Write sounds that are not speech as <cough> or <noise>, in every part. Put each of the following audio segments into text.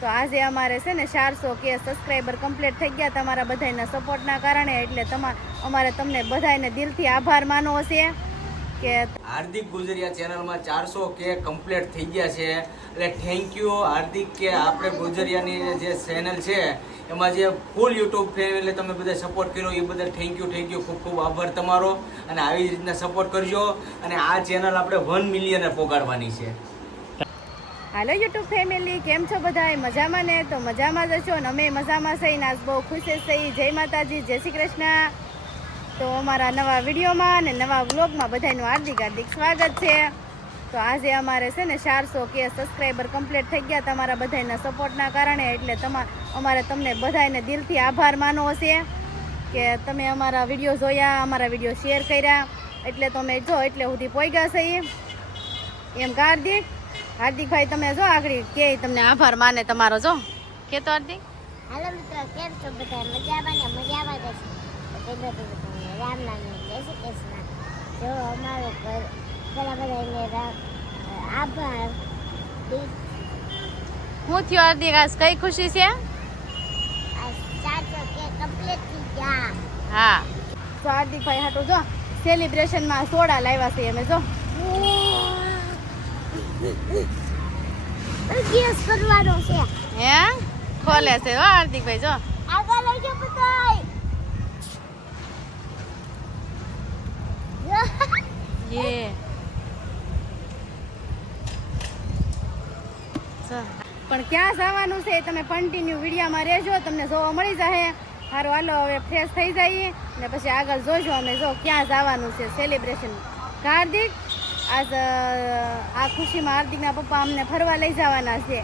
તો આજે અમારે છે ને ચારસો કે સબસ્ક્રાઈબર કમ્પ્લીટ થઈ ગયા તમારા બધાના સપોર્ટના કારણે, એટલે અમારે તમને બધાને દિલથી આભાર માનવો છે કે હાર્દિક ગુજરિયા ચેનલમાં ચારસો કે કમ્પ્લીટ થઈ ગયા છે. એટલે થેન્ક યુ હાર્દિક કે આપણે ગુજરિયાની જે ચેનલ છે, એમાં જે ફૂલ યુટ્યુબ ફેમિલી તમે બધા સપોર્ટ કર્યો, એ બદલ થેન્ક યુ થેન્ક યુ ખૂબ ખૂબ આભાર તમારો. અને આવી રીતના સપોર્ટ કરજો. અને આ ચેનલ આપણે વન મિલિયને પોગાડવાની છે. હાલો યુટ્યુબ ફેમિલી, કેમ છો બધાય? મજામાં ને? તો મજામાં જ છો અને અમે મજામાં થઈ આજ બહુ ખુશ થઈ જય માતાજી, જય શ્રી કૃષ્ણ. તો અમારા નવા વિડીયોમાં અને નવા વ્લોગમાં બધાનું હાર્દિક હાર્દિક સ્વાગત છે. તો આજે અમારે છે ને ચારસો કે સબસ્ક્રાઈબર કમ્પ્લીટ થઈ ગયા તમારા બધાના સપોર્ટના કારણે. એટલે તમારે અમારે તમને બધાને દિલથી આભાર માનવો છે કે તમે અમારા વીડિયો જોયા, અમારા વીડિયો શેર કર્યા. એટલે તમે જો, એટલે સુધી પોઈગા છીએ એમ કે હાર્દિક? હાર્દિકભાઈ તમે જો આગળ કે તમને આભાર માને તમારો જો. કે તો હાર્દિક? હાલો મિત્રો કેમ છો બધા? મજામાં ને? મજામાં જ છે તો તો રામ નામ જય શ્રી કૃષ્ણ. જો અમારો ઘર ઘણા બધાને રામ આભાર. હું થયો હાર્દિક? આજ કઈ ખુશી છે? હા. તો હાર્દિકભાઈ હાટો જો સેલિબ્રેશનમાં સોડા લાવ્યા છે અમે જો. ગેસ કરવાનો છે. હે? ખોલે છે હો હાર્દિકભાઈ જો. આગળ લઈ જાઓ બધાય. યે. પણ ક્યાં જવાનું છે તમે કન્ટિન્યુ વિડીયામાં રહેજો તમને જોવા મળી જશે સારું હાલો હવે ફ્રેશ થઈ જઈએ ને પછી આગળ જોજો. અમે જો ક્યાં જવાનું છે સેલિબ્રેશન હાર્દિક આજ આ ખુશીમાં હાર્દિકના પપ્પા અમને ફરવા લઈ જવાના છે.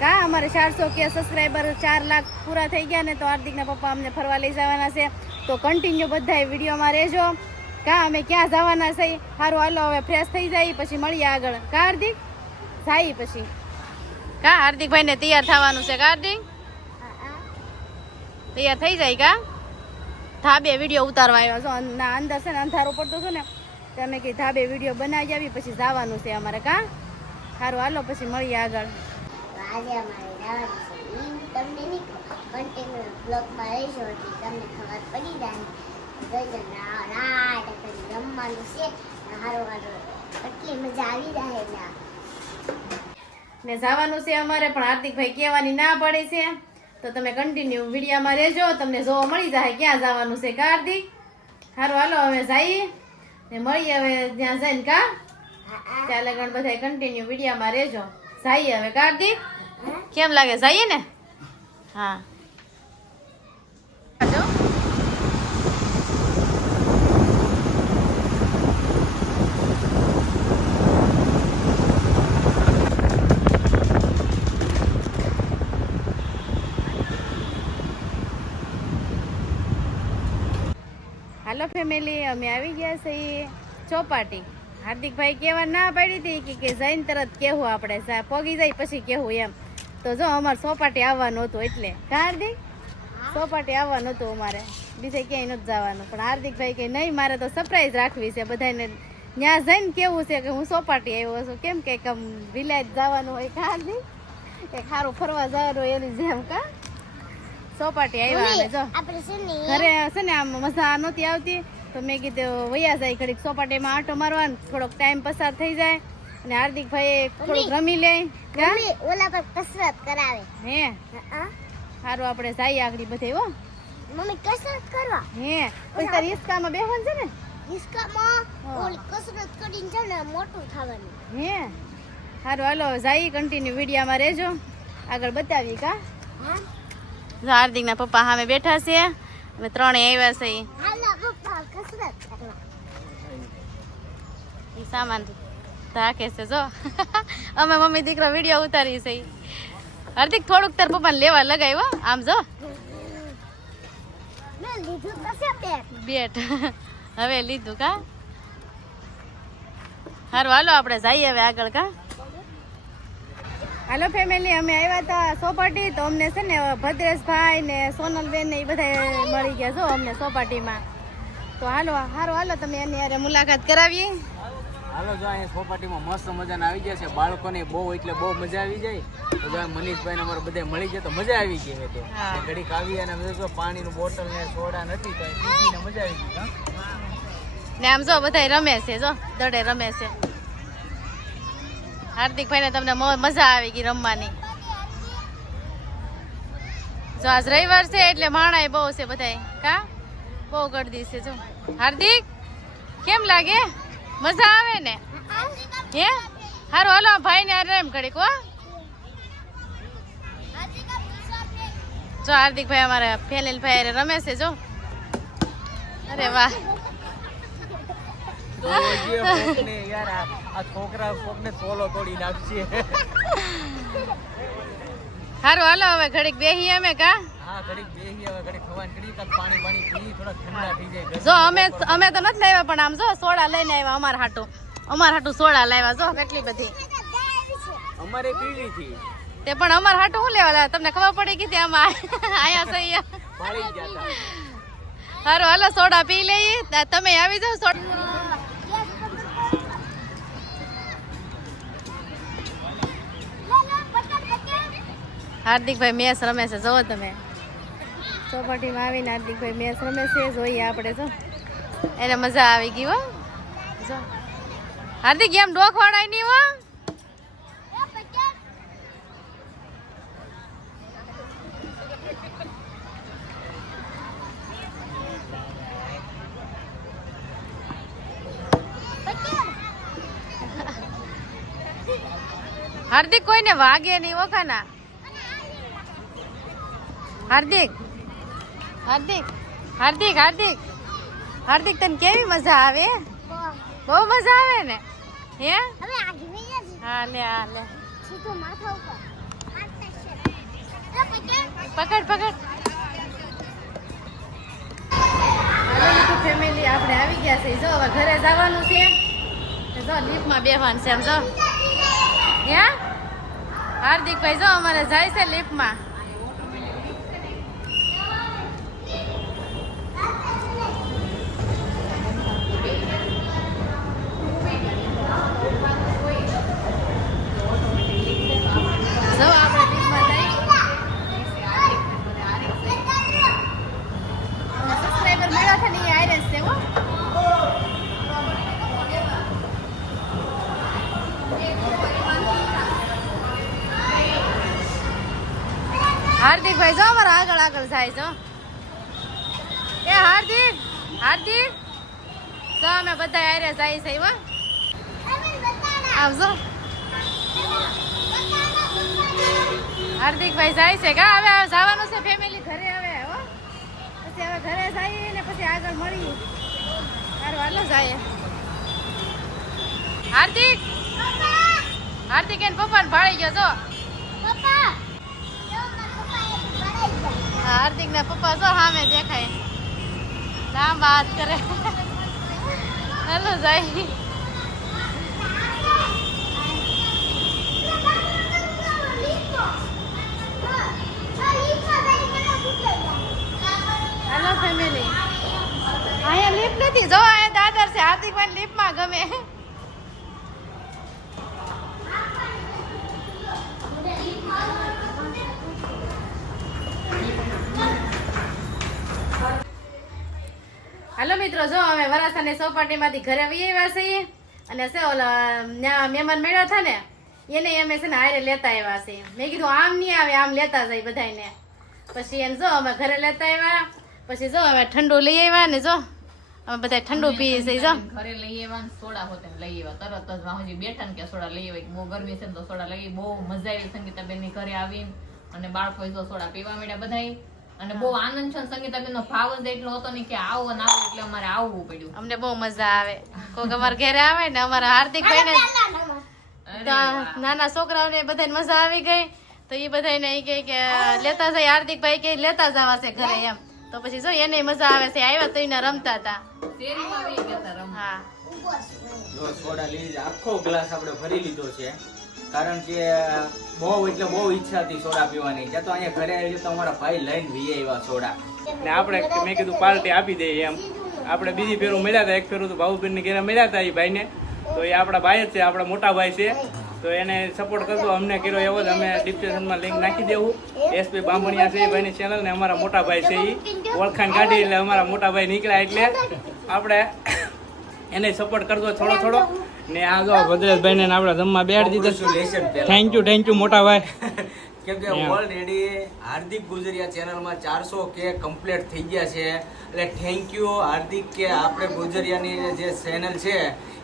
કા, અમારે ચારસો કે સબસ્ક્રાઈબર ચાર લાખ પૂરા થઈ ગયા ને તો હાર્દિકના પપ્પા અમને ફરવા લઈ જવાના છે. તો કન્ટિન્યુ બધા વિડીયોમાં રહેજો. કા, અમે ક્યાં જવાના છે? સારું હાલો, હવે ફ્રેશ થઈ જાય, પછી મળીએ આગળ. કા, હાર્દિક? જાય પછી. કા, હાર્દિકભાઈને તૈયાર થવાનું છે, કા, હાર્દિક? તૈયાર થઈ જાય કા? થાબે વીડિયો ઉતારવા આવ્યો છો. ના, અંદર છે ને અંધારું પડતું છે ને તો અમે કે ધાબે વીડિયો બનાવી આવી પછી જવાનું છે અમારે કા? સારું હાલો પછી મળીએ આગળ. તો આજે અમારે જવાનું છે તમને નહીં કન્ટિન્યુ બ્લોગમાં રહીશો એટલે તમને ખબર પડી જાય. જોઈજો રાત કરી રમવાનું છે. હારો હારો. એટલી મજા આવી જાય ને ને જવાનું છે અમારે પણ હાર્દિકભાઈ કહેવાની ના પડે છે. તો તમે કન્ટિન્યુ વિડીયામાં રહેજો તમને જોવા મળી જાય ક્યાં જવાનું છે કા હાર્દિક? સારું હાલો હવે જઈએ. ને મળીએ હવે ત્યાં જઈને કા? ત્યાં લગન બધા કન્ટિન્યુ વિડીયામાં રહેજો. જઈએ હવે કાર્તિક કેમ લાગે? જઈએ ને? હા. હાલો ફેમિલી અમે આવી ગયા છીએ ચોપાટી. હાર્દિકભાઈ કહેવા ના પાડી હતી કે જઈને તરત કેવું આપણે. પોગી જાય પછી કેવું એમ. તો જો અમારે ચોપાટી આવવાનું હતું એટલે. હાર્દિક? ચોપાટી આવવાનું હતું અમારે. બીજે ક્યાંય નથી જવાનું. પણ હાર્દિકભાઈ કે નહીં મારે તો સરપ્રાઈઝ રાખવી છે બધાને ત્યાં જઈને કેવું છે કે હું ચોપાટી આવ્યો છું. કેમ કે વિલાયત જવાનું હોય. હાર્દિક? એક સારું ફરવા જવાનું એની જેમ કા? ચોપાટી આવ્યા અને જો. ઘરે છે ને આમ મજા નહોતી આવતી તો મેં કીધું વૈયા જાય ઘડીક સોપાટીમાં આંટો મારવાનો થોડોક ટાઈમ પસાર થઈ જાય અને હાર્દિકભાઈ થોડુંક રમી લે. ઓલા પર કસરત કરાવે. હે? સારું આપણે જઈએ આગળ બધે હો. મમ્મી કસરત કરવા. હે? પછી તારી હિસકામાં બેહવાનું છે ને? હિસકામાં ઓલી કસરત કરીને છે ને મોટું થવાનું. હે? સારું હાલો જઈએ કન્ટિન્યુ વિડીયામાં રહેજો. આગળ બતાવી કા? હા. હાર્દિકના પપ્પા સામે બેઠા છે. અમે ત્રણેય આવ્યા છે. સામાન રાખે છે જો. અમે મમ્મી દીકરો વીડિયો ઉતારી છે. હાર્દિક થોડુંક તાર પપ્પાને લેવા લગાવ્યો આમ જો. બેટ. હવે લીધું કા? હારું હાલો આપણે જઈએ હવે આગળ કા? હાલો ફેમિલી અમે આવ્યા હતા સોપાટી. તો અમને છે ને ભદ્રેશભાઈ ને સોનલબેન ને એ બધા મળી ગયા છો અમને સોપાટીમાં. તો હાલો હારો હાલો તમે એની યારે મુલાકાત કરાવીએ. હાલો જો અહીંયા સોપાટીમાં મસ્ત મજાના આવી ગયા છે. બાળકોને બહુ એટલે બહુ મજા આવી જાય. તો જો મનીષભાઈ ને અમારે બધા મળી ગયા તો મજા આવી ગઈ હવે તો. ઘડીક આવી અને બધું જો પાણીનું બોટલ ને સોડા નથી તો મજા આવી ગઈ ને આમ જો બધા રમે છે જો દડે રમે છે. હાર્દિકભાઈ ને તમને મજા આવી ગઈ રમવાની. જો આજ રવિવાર છે એટલે માણા બહુ છે બધાય. કા? બહુ ગળદી છે, જો. હાર્દિક, કેમ લાગે? મજા આવે ને? હે? હારું, હાલો ભાઈ ને આરામ ઘડીક, હો. જો હાર્દિક ભાઈ અમારા ફેલેલ ભાઈ રમે છે, જો. અરે વાહ. આ છોકરા કોકને સોલો તોડી નાખશે હારું હાલો હવે ઘડીક બેહી અમે કા? હા ઘડીક બેસી હવે ઘડીક ખવાને ઘડીક કાંઈક પાણી પાણી પી થોડા ઠંડા થઈ જાય જો અમે અમે તો નથી લાવ્યા પણ આમ જો સોડા લઈને આવ્યા અમાર હાટું. અમાર હાટું સોડા લાવ્યા જો કેટલી બધી. અમારે પીવી થી તે પણ અમાર હાટું શું લેવા લાવ્યા? તમને ખબર પડી કે ત્યાં આયા હતા હારું હાલો સોડા પી લઈએ. તમે આવી જાવ સોડા હાર્દિકભાઈ મેસ રમે છે જોવો તમે. ચોપાટીમાં આવીને હાર્દિકભાઈ મેસ રમે છે જોઈએ આપણે તો. એને મજા આવી ગઈ હો. જો. હાર્દિક એમ ડોક વાળાય નહીં હો. હાર્દિક કોઈને વાગે નહીં વખાના હાર્દિક હાર્દિક હાર્દિક હાર્દિક હાર્દિક તને કેવી મજા આવે બહુ મજા આવે ને હે હવે આગે નહીં જશે. હા લે હા લે સીધું માથા ઉપર. આ થશે. એ પકડ. પકડ પકડ હાલો યુટ્યુબ ફેમિલી આપણે આવી ગયા છે જો હવે ઘરે જવાનું છે તો જો લિફ્ટમાં બેહવાનું છે એમ જો હે હાર્દિકભાઈ જો અમારે જાય છે લિફ્ટમાં હાર્દિકભાઈ જો, અમારા આગળ આગળ જાય જો. એ હાર્દિક હાર્દિક. જો, અમે બધા આરે જાય છે, હો. આવજો. હાર્દિકભાઈ જાય છે, કા? હવે જવાનું છે ફેમિલી ઘરે હવે, હો. પછી હવે ઘરે જઈએ ને પછી આગળ મળીએ. તારું હાલો જાય હાર્દિક હાર્દિક એને પપ્પાને ભાળી ગયો, જો. પપ્પા! હાર્દિક ના પપ્પા જો સામે દેખાય. નામ વાત કરે. ચાલો જાય હાલો ફેમિલી અહીંયા લિફ્ટ નથી. જો, અહીંયા દાદર છે. હાર્દિકભાઈ લિફ્ટમાં ગમે. વરાસાની સોપાટીમાંથી ઘરે આવી આવ્યા છીએ. અને છે ઓલા મહેમાન મળ્યા હતા ને એને અમે છે ને હારે લેતા આવ્યા છીએ. મેં કીધું આમ નહીં આવે આમ લેતા જાય બધાને પછી એને જો અમે ઘરે લેતા આવ્યા. પછી જો અમે ઠંડુ લઈ આવ્યા ને જો અમે બધા ઠંડુ પીએ છીએ જો. ઘરે લઈ આવ્યા ને સોડા હોતે લઈ આવ્યા. તરત જ વાહુજી બેઠા ને કે સોડા લઈ આવ્યા. બહુ ગરમી છે ને તો સોડા લઈ બહુ મજા આવી સંગીતાબેનની ઘરે આવી અને બાળકો સોડા પીવા માંડ્યા બધાય. અને બહુ આનંદ છે સંગીતાબેન નો ભાવ જ એટલો હતો ને કે આવો ને આવો એટલે અમારે આવવું પડ્યું. અમને બહુ મજા આવે. કોઈક અમારા ઘરે આવે ને અમારા હાર્દિક ભાઈ ને નાના છોકરાઓને બધાને મજા આવી ગઈ. તો એ બધાને એ કહે કે લેતા જાય. હાર્દિકભાઈ કે લેતા જવા છે ઘરે એમ. તો પછી જો એને મજા આવે છે. આવ્યા તો એને રમતા હતા હા. આખો ગ્લાસ આપણે ભરી લીધો છે. કારણ કે બહુ એટલે બહુ ઈચ્છા હતી સોડા પીવાની. ત્યાં તો અહીંયા ઘરે આવી તો અમારા ભાઈ લઈને વી એવા સોડા. ને આપણે મેં કીધું પાર્ટી આપી દઈએ એમ. આપણે બીજી ફેરું મળ્યા હતા એક ફેરું તો ભાવુબેન ઘેરે મળ્યા હતા એ ભાઈને. તો એ આપણા ભાઈ જ છે, આપણા મોટા ભાઈ છે. તો એને સપોર્ટ કરતો અમને કર્યો એવો જ અમે ડિસ્ક્રિપ્શનમાં લિંક નાખી દેવું. એસપી બામણિયા છે એ ભાઈની ચેનલ ને અમારા મોટા ભાઈ છે એ ઓળખાણ કાઢી એટલે અમારા મોટા ભાઈ નીકળ્યા એટલે આપણે એને સપોર્ટ કરજો થોડો થોડો. ને આ જો ભદ્રેશભાઈ ને આપણે જમવા બેહાડી દીધા થેન્ક યુ થેન્ક યુ મોટા ભાઈ. <laughs> કેમ કે ઓલરેડી હાર્દિક ગુજરિયા ચેનલમાં ચારસો કે કમ્પ્લીટ થઈ ગયા છે. એટલે થેન્ક યુ હાર્દિક કે આપણે ગુજરિયાની જે ચેનલ છે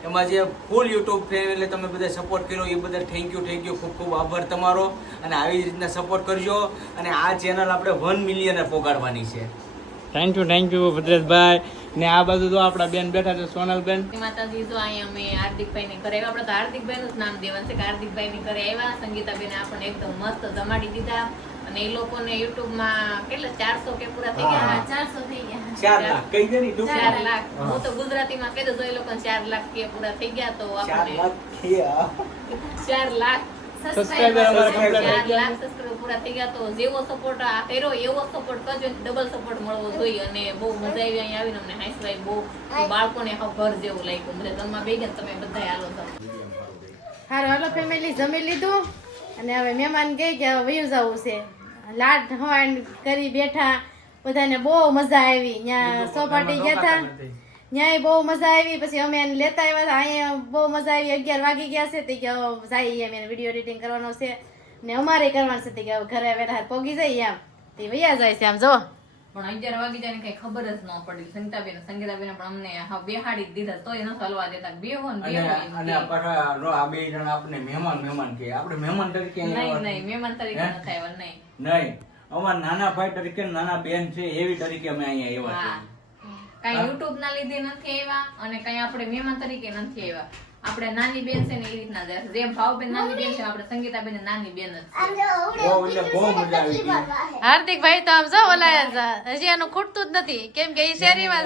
એમાં જે ફૂલ યુટ્યુબ ફેમિલી તમે બધા સપોર્ટ કર્યો એ બધા થેન્ક યુ થેન્ક યુ ખૂબ ખૂબ આભાર તમારો. અને આવી રીતના સપોર્ટ કરજો. અને આ ચેનલ આપણે વન મિલિયને પોગાડવાની છે. થેન્ક યુ થેન્ક યુ ભદ્રેશભાઈ. ને આ બાજુ તો આપણા બેન બેઠા છે સોનલબેન. માતાજી તો અહીંયા અમે હાર્દિકભાઈ ને ઘરે આવ્યા. આપણે તો હાર્દિકભાઈ નું નામ દેવાનું છે હાર્દિકભાઈ ની ઘરે આવ્યા. સંગીતાબેન આપણને એકદમ મસ્ત જમાડી દીધા. અને એ લોકોને યુટ્યુબમાં કેટલા ચારસો કે પૂરા થઈ ગયા? ચારસો થઈ ગયા. ચાર લાખ કહી દે ને ચાર લાખ. હું તો ગુજરાતી માં કહી દઉં તો એ લોકો ચાર લાખ કે પૂરા થઈ ગયા તો આપણને ચાર લાખ સબસ્ક્રાઇબર અમારા કમ્પ્લીટ થઈ ગયા. લાખ સબસ્ક્રાઇબર પૂરા થઈ ગયા તો જેવો સપોર્ટ આ કર્યો એવો સપોર્ટ કરજો ડબલ સપોર્ટ મળવો જોઈએ અને બહુ મજા આવી અહીં આવીને અમને હાઈસવાઈ બહુ બાળકોને હાવ ઘર જેવું લાગ્યું. મને જમવા બે ગયા તમે બધા હાલો તો. હારો હાલો ફેમિલી જમી લીધું અને હવે મહેમાન ગઈ કે હવે વયું જવું છે. લાડ હવાન કરી બેઠા બધાને બહુ મજા આવી. ત્યાં સોપાટી ગયા હતા ત્યાંય બહુ મજા આવી. પછી અમે એને લેતા આવ્યા હતા. અહીંયા બહુ મજા આવી. અગિયાર વાગી ગયા છે. તે કે જાય એમ. એને વીડિયો એડિટિંગ કરવાનો છે. ને અમારે કરવાનું છે. તે કે હવે ઘરે વેલા પોગી જઈએ એમ. તે વૈયા જાય છે આમ જો. પણ અગિયાર વાગી જાય ને કઈ ખબર જ ન પડી. સંગીતાબેન સંગીતાબેન પણ અમને હા બેહાડી દીધા. તોય ન હલવા દેતા. બેહો ને બે અને. આ બે જણા આપણે મહેમાન મહેમાન કે. આપણે મહેમાન તરીકે નહીં નહીં. મહેમાન તરીકે ન થાય નહીં. નહીં. અમારા નાના ભાઈ તરીકે નાના બેન છે એવી તરીકે અમે અહીંયા હા. આવ્યા કઈ યુટ્યુબ ના લીધે નથી આવ્યા અને કઈ આપણે મહેમાન તરીકે નથી આવ્યા. આપણે નાની બેન છે ને એ રીતના. જેમ ભાવબેન નાની બેન છે આપણે સંગીતાબેન નાની બેન જ. હાર્દિક ભાઈ તો આમ જો ઓલાયા છે. હજી એનું ખૂટતું જ નથી. કેમ કે એ શેરીમાં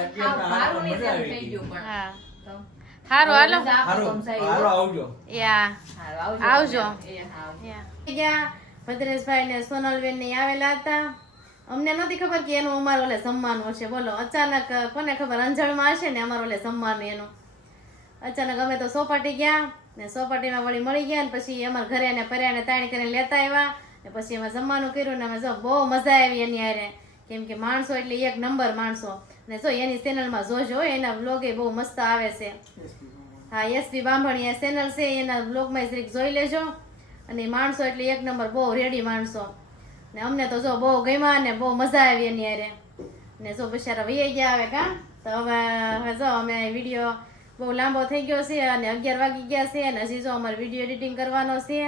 મારું નહીં જેમ થઈ ગયું પણ. હા. તો. હારું હાલો. હારું, આવજો. યા. આવજો. એ ભદ્રેશભાઈ ને સોનલબેન ને આવેલા હતા. અમને નહોતી ખબર કે એનું અમારો ઓલે જમવાનું હશે. બોલો, અચાનક કોને ખબર? અંજળમાં હશે ને અમારો ઓલે જમવાનું એનું. અચાનક અમે તો સોપાટી ગયા ને સોપાટીમાં વળી મળી ગયા ને પછી અમારા ઘરે એને પર્યા ને તાણી કરીને લેતા આવ્યા ને પછી એમાં જમવાનું કર્યું ને અમે જો બહુ મજા આવી એની હારે. કેમ કે માણસો એટલે એક નંબર માણસો. ને જો એની ચેનલમાં જોજો એના વ્લોગે બહુ મસ્ત આવે છે. હા એસપી બાંભણી ચેનલ છે, એના બ્લોગમાં જરીક જોઈ લેજો. અને માણસો એટલે એક નંબર બહુ રેડી માણસો. ને અમને તો જો બહુ ગમ્યા ને બહુ મજા આવી એની અરે ને જો બિચારા વહી ગયા હવે કા? તો હવે હવે જો અમે વીડિયો બહુ લાંબો થઈ ગયો છે અને અગિયાર વાગી ગયા છે અને હજી જો અમારે વીડિયો એડિટિંગ કરવાનો છે.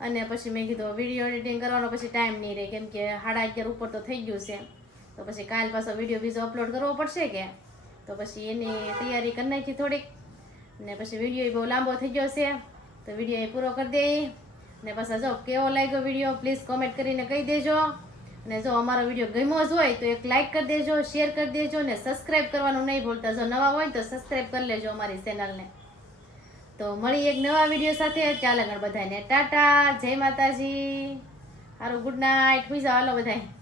અને પછી મેં કીધું વીડિયો એડિટિંગ કરવાનો પછી ટાઈમ નહીં રહે, કેમ કે સાડા અગિયાર ઉપર તો થઈ ગયું છે. તો પછી કાલ પાછો વીડિયો બીજો અપલોડ કરવો પડશે કે? તો પછી એની તૈયારી કરી નાખી થોડીક. ને પછી વીડિયો બહુ લાંબો થઈ ગયો છે. તો વીડિયો એ પૂરો કરી દઈએ ને પાછા જો કેવો લાગ્યો વીડિયો પ્લીઝ કોમેન્ટ કરીને કહી દેજો. અને જો અમારો વીડિયો ગમ્યો જ હોય તો એક લાઇક કરી દેજો શેર કરી દેજો ને સબસ્ક્રાઈબ કરવાનું નહીં ભૂલતા. જો નવા હોય તો સબસ્ક્રાઈબ કરી લેજો અમારી ચેનલને તો મળી એક નવા વીડિયો સાથે. ચાલ આગળ બધાને. ટાટા. જય માતાજી. સારું ગુડ નાઇટ હુઈ જાઓ હાલો બધાય.